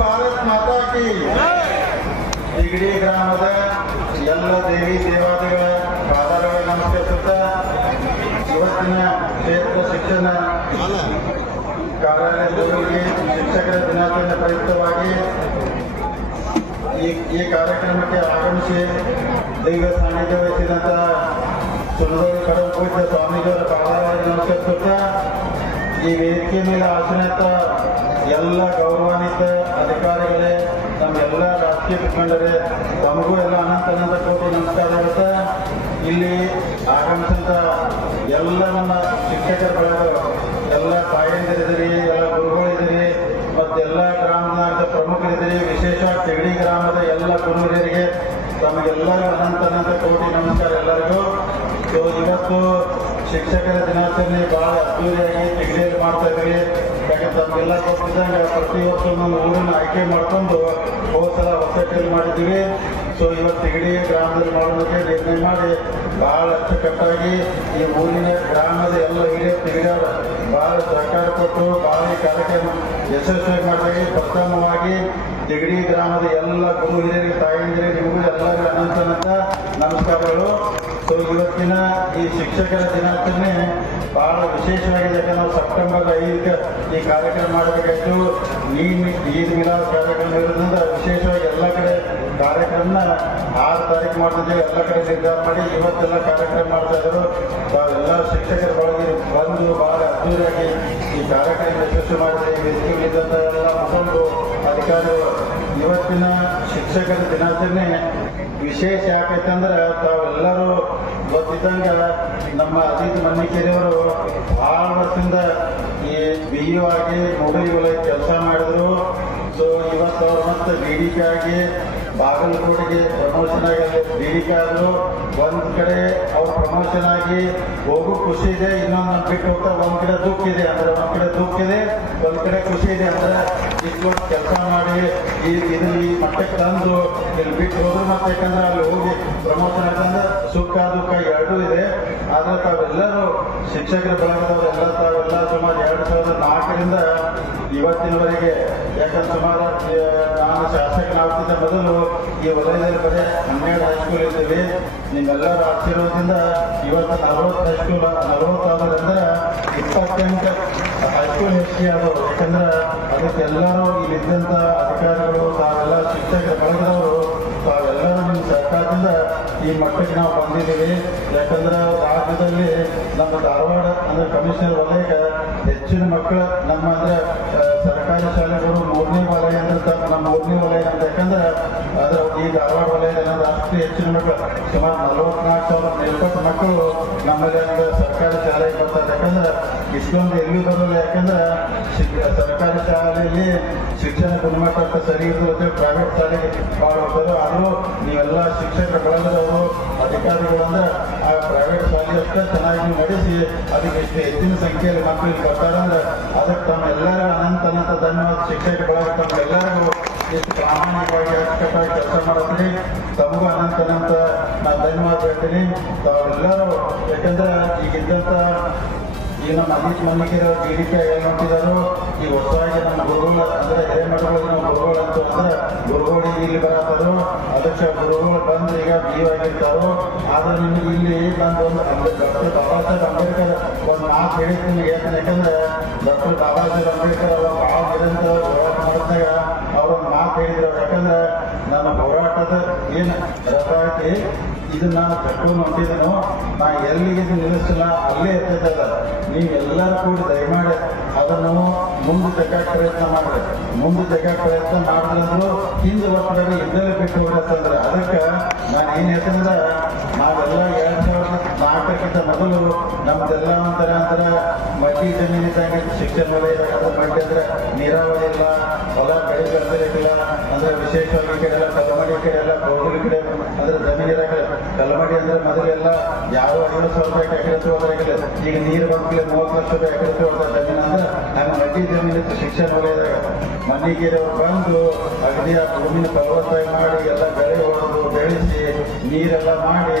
ಭಾರತ್ ಮಾತಾ ಕಿಗಡಿ ಗ್ರಾಮದ ಎಲ್ಲ ದೇವಿ, ದೇವಾದಿಗಳ ಪಾದಗಳ ನಮಸ್ಕರಿಸುತ್ತ ಇವತ್ತಿನ ಕ್ಷೇತ್ರ ಶಿಕ್ಷಣ ಕಾರ್ಯಾಲಯದವರಿಗೆ ಶಿಕ್ಷಕರ ದಿನಾಚರಣೆ ಪ್ರಯುಕ್ತವಾಗಿ ಈ ಕಾರ್ಯಕ್ರಮಕ್ಕೆ ಆಗಮಿಸಿ ದೈವ ಸಾನ್ನಿಧ್ಯ ವಹಿಸಿದಂತಹ ಸುರದೋಳಿ ಕಡವು ಪೂಜ್ಯ ಸ್ವಾಮೀಜಿಯವರ ಪಾದಗಳ ನಮಸ್ಕರಿಸುತ್ತಾ ಈ ವೇದಿಕೆ ಮೇಲೆ ಆಸನತ್ತ ಎಲ್ಲ ಗೌರವಾನ್ವಿತ ಅಧಿಕಾರಿಗಳೇ ನಮ್ಮೆಲ್ಲ ರಾಜಕೀಯ ಮುಖಂಡರೇ, ತಮಗೂ ಎಲ್ಲ ಅನಂತ ಕೋಟಿ ನಮಸ್ಕಾರ ಅಂತ ಇಲ್ಲಿ ಆಗಮಿಸಿದ ಎಲ್ಲ ನಮ್ಮ ಶಿಕ್ಷಕರ ಬಳಗರು ಎಲ್ಲ ತಾಯಂದಿರಿದಿರಿ ಎಲ್ಲ ಗುರುಗಳಿದಿರಿ ಮತ್ತೆಲ್ಲ ಗ್ರಾಮದ ಪ್ರಮುಖರಿದ್ದೀರಿ, ವಿಶೇಷ ತೆಗಡಿ ಗ್ರಾಮದ ಎಲ್ಲ ಪ್ರಮುಖರಿಗೆ ತಮಗೆಲ್ಲರಿಗೂ ಅನಂತ ಕೋಟಿ ನಮಸ್ಕಾರ ಎಲ್ಲರಿಗೂ. ಇವತ್ತು ಶಿಕ್ಷಕರ ದಿನಾಚರಣೆ ಬಹಳ ಅದ್ದೂರಿಯಾಗಿ ತೆಗೆದೇರಿ ಮಾಡ್ತಾ ಇದ್ರಿ ಯಾಕಂದ್ರೆ ತಮಗೆಲ್ಲ ಗೊತ್ತಿದ್ದಂಗೆ ಪ್ರತಿ ವರ್ಷ ನಮ್ಮ ಊರನ್ನ ಆಯ್ಕೆ ಮಾಡ್ಕೊಂಡು ಹೋದ ಸಲ ಹೊಸಕಲ್ಲಿ ಮಾಡಿದ್ದೀವಿ. ಸೊ ಇವತ್ತು ತೆಗಡಿ ಗ್ರಾಮದಲ್ಲಿ ಮಾಡೋದಕ್ಕೆ ನಿರ್ಣಯ ಮಾಡಿ ಬಹಳ ಅಚ್ಚುಕಟ್ಟಾಗಿ ಈ ಊರಿನ ಗ್ರಾಮದ ಎಲ್ಲ ಹಿರಿಯ ತೆಗಡಿಯವರು ಬಹಳ ಸಹಕಾರ ಕೊಟ್ಟು ಬಹಳ ಕಾರ್ಯಕ್ರಮ ಯಶಸ್ವಿ ಮಾಡಿದಾಗ. ಪ್ರಥಮವಾಗಿ ತೆಗಡಿ ಗ್ರಾಮದ ಎಲ್ಲ ಗುರು ಹಿರಿಯರಿಗೆ ತಾಯಂದಿರಿಗೆ ನಿಮಗೂ ಎಲ್ಲರಿಗೂ ಅನಂತ ನಮಸ್ಕಾರಗಳು. ಸೊ ಇವತ್ತಿನ ಈ ಶಿಕ್ಷಕರ ದಿನಾಚರಣೆ ಬಹಳ ವಿಶೇಷವಾಗಿದೆ ಯಾಕಂದ್ರೆ ಸೆಪ್ಟೆಂಬರ್ ಐದಕ್ಕೆ ಈ ಕಾರ್ಯಕ್ರಮ ಮಾಡಬೇಕಾಯ್ತು. ಈ ಈದ್ ಮಿಲಾದ್ ಕಾರ್ಯಕ್ರಮ ಇರೋದ್ರಿಂದ ವಿಶೇಷವಾಗಿ ಎಲ್ಲ ಕಡೆ ಕಾರ್ಯಕ್ರಮ ಆರು ತಾರೀಕು ಮಾಡ್ತಿದ್ದೇವೆ. ಎಲ್ಲ ಕಡೆ ನಿರ್ಧಾರ ಮಾಡಿ ಇವತ್ತೆಲ್ಲ ಕಾರ್ಯಕ್ರಮ ಮಾಡ್ತಾ ಇದ್ರು ಎಲ್ಲ ಶಿಕ್ಷಕರ ಒಳಗೆ ಬಂದು ಬಹಳ ಅದ್ದೂರಿಯಾಗಿ ಈ ಕಾರ್ಯಕ್ರಮ ಯಶಸ್ವಿ ಮಾಡಿದೆ ಈ ಎಲ್ಲ ಮುಖಂಡರು, ಅಧಿಕಾರಿಗಳು. ಇವತ್ತಿನ ಶಿಕ್ಷಕರ ದಿನಾಚರಣೆ ವಿಶೇಷ ಯಾಕೈತಂದ್ರೆ ತಾವೆಲ್ಲರೂ ಗೊತ್ತಿದ್ದಂಗ ನಮ್ಮ ಅಜಿತ್ ಮನ್ನಿಕೇರಿಯವರು ಭಾಳ ವರ್ಷದಿಂದ ಈ ಬಿ ಆಗಿ ಮೊಬೈಲ್ ಕೆಲಸ ಮಾಡಿದ್ರು. ಸೊ ಇವತ್ತು ಅವ್ರು ಮತ್ತೆ ಬೇಡಿಕೆ ಆಗಿ ಬಾಗಲಕೋಟೆಗೆ ಪ್ರಮೋಷನ್ ಆಗಿದೆ ಬಿ ಡಿ ಒಂದು ಕಡೆ ಅವ್ರು ಪ್ರಮೋಷನ್ ಆಗಿ ಹೋಗು, ಖುಷಿ ಇದೆ. ಇನ್ನೊಂದು ಬಿಟ್ಟು ಹೋಗ್ತಾ ಒಂದ್ ಕಡೆ ದುಃಖ ಇದೆ. ಅಂದ್ರೆ ಒಂದ್ ಕಡೆ ದುಃಖ ಇದೆ, ಒಂದ್ ಕಡೆ ಖುಷಿ ಇದೆ. ಅಂದ್ರೆ ಇಷ್ಟು ಕೆಲಸ ಮಾಡಿ ಈ ಇದು ಈ ಮಟ್ಟಕ್ಕೆ ತಂದು ಇಲ್ಲಿ ಬಿಟ್ಟು ಹೋದ್ರು ಮತ್ತೆ ಯಾಕಂದ್ರೆ ಅಲ್ಲಿ ಹೋಗಿ ಪ್ರಮೋಷನ್ ಆಗ್ತಂದ್ರೆ ಸುಖ, ದುಃಖ ಎರಡೂ ಇದೆ. ಆದ್ರೆ ತಾವೆಲ್ಲರೂ ಶಿಕ್ಷಕರ ಬಳಗದವರು ಎಲ್ಲ ತಾವೆಲ್ಲ ಸುಮಾರು ಎರಡು ಸಾವಿರದ ನಾಲ್ಕರಿಂದ ಇವತ್ತಿನವರೆಗೆ ಯಾಕಂದ್ರೆ ಸುಮಾರು ನಾನು ಶಾಸಕನಾಗ್ತಿದ್ದ ಮೊದಲು ಈ ವಲಯದಲ್ಲಿ ಬರೀ ಹನ್ನೆರಡು ಹೈಸ್ಕೂಲ್ ಇದ್ದೀವಿ. ನಿಮ್ಮೆಲ್ಲರ ಆಶೀರ್ವಾದದಿಂದ ಇವತ್ತು ನಲವತ್ತು ಹೈಸ್ಕೂಲ್ ನಲವತ್ತಾದ್ರಂದ್ರೆ ಇಪ್ಪತ್ತೆಂಟು ಹೈಸ್ಕೂಲ್ ಹೆಚ್ಚಿಗೆ ಆದವು ಯಾಕಂದ್ರೆ ಅದಕ್ಕೆಲ್ಲರೂ ಇಲ್ಲಿದ್ದಂಥ ಅಧಿಕಾರಿಗಳು, ತಾವೆಲ್ಲ ಶಿಕ್ಷಕರ ಬಳಗದವರು ತಾವೆಲ್ಲರೂ ನಿಮ್ಮ ಸರ್ಕಾರದಿಂದ ಈ ಮಟ್ಟಕ್ಕೆ ನಾವು ಬಂದಿದ್ದೀವಿ. ಯಾಕಂದ್ರೆ ರಾಜ್ಯದಲ್ಲಿ ನಮ್ಮ ಧಾರವಾಡ ಅಂದ್ರೆ ಕಮಿಷನರ್ ವಲಯಕ್ಕೆ ಹೆಚ್ಚಿನ ಮಕ್ಕಳು ನಮ್ಮ ಅಂದ್ರೆ ಸರ್ಕಾರಿ ಶಾಲೆಗಳು ಮೂರನೇ ವಲಯ ಅಂತ ನಮ್ಮ ಮೂರನೇ ವಲಯ ಅಂತ ಯಾಕಂದ್ರೆ ಅದರ ಈ ಧಾರವಾಡ ವಲಯ ಅನ್ನೋದು ಅಷ್ಟು ಹೆಚ್ಚಿನ ಮಕ್ಕಳು ಸುಮಾರು ನಲವತ್ನಾಲ್ಕು ಸಾವಿರದ ಮೇಲ್ಪಟ್ಟ ಮಕ್ಕಳು ನಮ್ಮಲ್ಲಿ ಸರ್ಕಾರಿ ಶಾಲೆಗೆ ಬರ್ತಾರೆ. ಯಾಕಂದ್ರೆ ಇಷ್ಟೊಂದು ಎಲ್ಲಿ ಯಾಕಂದ್ರೆ ಶಿಕ್- ಸರ್ಕಾರಿ ಶಾಲೆಯಲ್ಲಿ ಶಿಕ್ಷಣ ಗುಣಮಟ್ಟ ಸರಿ ಇರುತ್ತೆ ಪ್ರೈವೇಟ್ ಶಾಲೆಗೆ ಭಾಳ ಹೋಗೋದು ಆದರೂ ನೀವೆಲ್ಲ ಶಿಕ್ಷಕರ ಅವರು ಅಧಿಕಾರಿಗಳು ಅಂದ್ರೆ ಆ ಪ್ರೈವೇಟ್ ಶಾಲೆ ಅಷ್ಟೇ ಚೆನ್ನಾಗಿ ನಡೆಸಿ, ಅದಕ್ಕೆ ಇಷ್ಟು ಹೆಚ್ಚಿನ ಸಂಖ್ಯೆಯಲ್ಲಿ ಮಕ್ಕಳಿಗೆ ಬರ್ತಾರಂದ್ರೆ ಅದಕ್ಕೆ ತಮ್ಮ ಎಲ್ಲರಿಗೂ ಅನಂತ ಧನ್ಯವಾದ ಶಿಕ್ಷಕರ ಬಳಗ ತಮ್ಮೆಲ್ಲರಿಗೂ ಎಷ್ಟು ಪ್ರಾಮಾಣಿಕವಾಗಿ ಅಚ್ಚುಕಟ್ಟಾಗಿ ಕೆಲಸ ಮಾಡುತ್ತೀರಿ. ತಮಗೂ ಅನಂತ ಅನಂತ ನಾನು ಧನ್ಯವಾದ ಹೇಳ್ತೀನಿ. ತಾವೆಲ್ಲರೂ, ಯಾಕಂದ್ರೆ ಈಗಿದ್ದಂಥ ಈಗ ನಮ್ಮ ನಂಬಿಕೆ ನಂಬಿಕೆ ಬೇಡಿಕೆ ನೋಡ್ತಿದ್ದಾರೋ ಈ ಹೊಸದಾಗಿ ನಮ್ಮ ಗುರುಗಳ ಅಂದ್ರೆ ಹಿರೇಮಠಗಳಿಗೆ ನಾವು ಗುರುಗಳು ಅಂತ ಅಂದ್ರೆ ಗುರುಗಳಿಗೆ ಇಲ್ಲಿ ಬರತ್ತರು ಅದಕ್ಕೆ ಗುರುಗಳು ಬಂದು ಈಗ ಆಗಿರ್ತಾರೋ ಆದರೆ ನಿಮ್ಗೆ ಇಲ್ಲಿ ಬಂದು ಒಂದು ಡಾಕ್ಟರ್ ಬಾಬಾ ಸಾಹೇಬ್ ಅಂಬೇಡ್ಕರ್ ಒಂದು ಮಾತು ಹೇಳಿದ್ದೀನಿ ಯಾಕಂದ್ರೆ ಡಾಕ್ಟರ್ ಬಾಬಾ ಸಾಹೇಬ್ ಅಂಬೇಡ್ಕರ್ ಅವರು ಭಾಳ ನಿರಂತರ ಹೋರಾಟ ಮಾಡಿದಾಗ ಅವ್ರೊಂದು ಮಾತು ಹೇಳಿದ್ರು ಯಾಕಂದ್ರೆ ನನ್ನ ಹೋರಾಟದ ಏನು ರಥ ಐತಿ ಇದನ್ನ ನಾನು ಕಟ್ಕೊಂಡು ಹೊಂಟಿದ್ದೇನೋ ನಾ ಎಲ್ಲಿಗೆ ಇದು ನಿಲ್ಲಿಸಿಲ್ಲ ಅಲ್ಲೇ ಇರ್ತೈತಲ್ಲ. ನೀವೆಲ್ಲರೂ ಕೂಡ ದಯಮಾಡಿ ಅದನ್ನು ಮುಂದೆ ತೆಗಕ್ಕೆ ಪ್ರಯತ್ನ ಮಾಡ್ರಿ. ಮುಂದೆ ತೆಗಕ್ಕೆ ಪ್ರಯತ್ನ ಮಾಡಿದ್ರು ಹಿಂದೆ ಒತ್ತಡಗಳು ಇದ್ದಲ್ಲೇ ಬಿಟ್ಟು ಹೋಗ್ತಂದ್ರೆ ಅದಕ್ಕೆ ನಾನು ಏನು ಹೇಳ್ತಂದ್ರೆ ನಾವೆಲ್ಲ ಎರಡ್ ನಾಲ್ಕಕ್ಕಿಂತ ಮೊದಲು ನಮ್ದೆಲ್ಲ ಒಂಥರ ಅಂತರ ಮಟ್ಟಿ ಜಮೀನಿದ್ದಾಗ ಶಿಕ್ಷಣ ವಲಯ ಮಾಡಿದ್ರೆ ಅಂದ್ರೆ ನೀರಾವರಿ ಇಲ್ಲ ಹೊಲ ಬೆಳೆ ಬೆಳೆದಿರಕ್ಕಿಲ್ಲ ಅಂದ್ರೆ ವಿಶೇಷವಾಗಿ ಈ ಕಡೆ ಎಲ್ಲ ಕಲ್ಮಡಿ ಕಡೆ ಎಲ್ಲ ಗೋಗುಲಿ ಕಡೆ ಅಂದ್ರೆ ಜಮೀನು ಇರಕ್ಕೆ ಕಲ್ಲಮಡಿ ಅಂದ್ರೆ ಮೊದಲೆಲ್ಲ ಯಾವ ಐವತ್ತು ಸಾವಿರ ರೂಪಾಯಿ ಎಕರೆ ತಗೋದ್ರಾಗಿಲ್ಲ ಈಗ ನೀರು ಬಂದ್ಮೇಲೆ ಮೂವತ್ತು ಲಕ್ಷ ರೂಪಾಯಿ ಎಕರೆ ಹೋದ ಜಮೀನ ಅಂದ್ರೆ ನಮ್ಮ ಮಟ್ಟಿ ಜಮೀನು ಶಿಕ್ಷಣ ಶಿಕ್ಷಣ ವಲಯದಾಗ ಮನೆಗೆ ಬಂದು ಅಗದಿ ಆ ಭೂಮಿನ ಫಲವತ್ತಾಗಿ ಮಾಡಿ ಎಲ್ಲ ಬೆಳೆ ಹೊಡೆದು ಬೆಳೆಸಿ ನೀರೆಲ್ಲ ಮಾಡಿ